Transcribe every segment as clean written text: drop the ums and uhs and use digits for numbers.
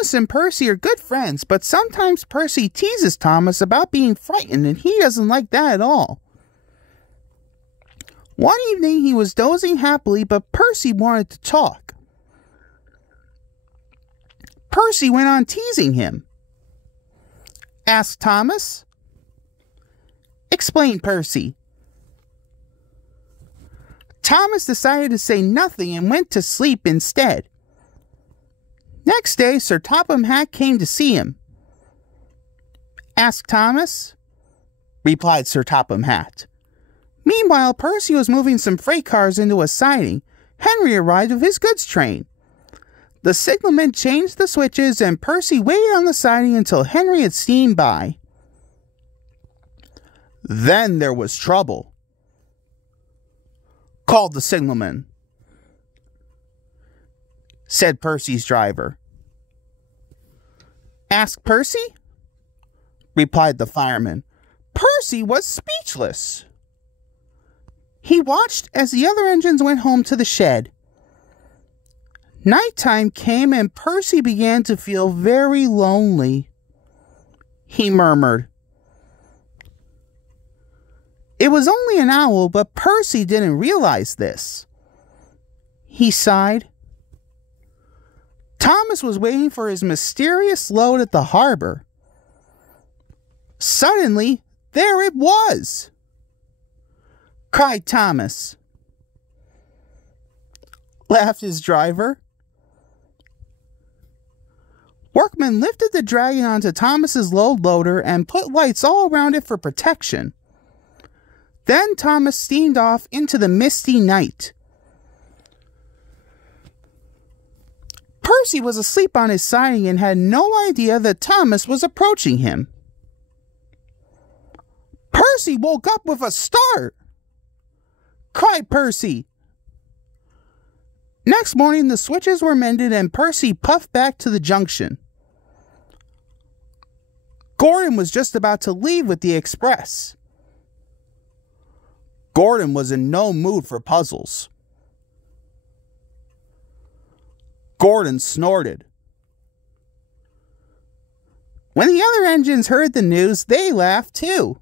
Thomas and Percy are good friends, but sometimes Percy teases Thomas about being frightened, and he doesn't like that at all. One evening he was dozing happily, but Percy wanted to talk. Percy went on teasing him. Asked Thomas. Explain, Percy. Thomas decided to say nothing and went to sleep instead. Next day, Sir Topham Hatt came to see him. Asked Thomas, replied Sir Topham Hatt. Meanwhile, Percy was moving some freight cars into a siding. Henry arrived with his goods train. The signalman changed the switches, and Percy waited on the siding until Henry had steamed by. Then there was trouble, called the signalman. Said Percy's driver. Ask Percy? Replied the fireman. Percy was speechless. He watched as the other engines went home to the shed. Nighttime came and Percy began to feel very lonely. He murmured. It was only an owl, but Percy didn't realize this. He sighed. Thomas was waiting for his mysterious load at the harbor. Suddenly, there it was! Cried Thomas. Laughed his driver. Workmen lifted the dragon onto Thomas's load loader and put lights all around it for protection. Then Thomas steamed off into the misty night. Percy was asleep on his siding and had no idea that Thomas was approaching him. Percy woke up with a start! Cried Percy. Next morning the switches were mended and Percy puffed back to the junction. Gordon was just about to leave with the express. Gordon was in no mood for puzzles. Gordon snorted. When the other engines heard the news, they laughed too.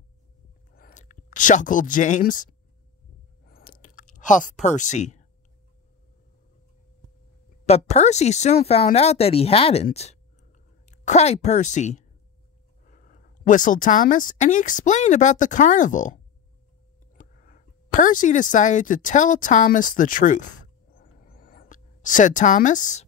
Chuckled James. Huffed Percy. But Percy soon found out that he hadn't. Cried Percy. Whistled Thomas, and he explained about the carnival. Percy decided to tell Thomas the truth. Said Thomas,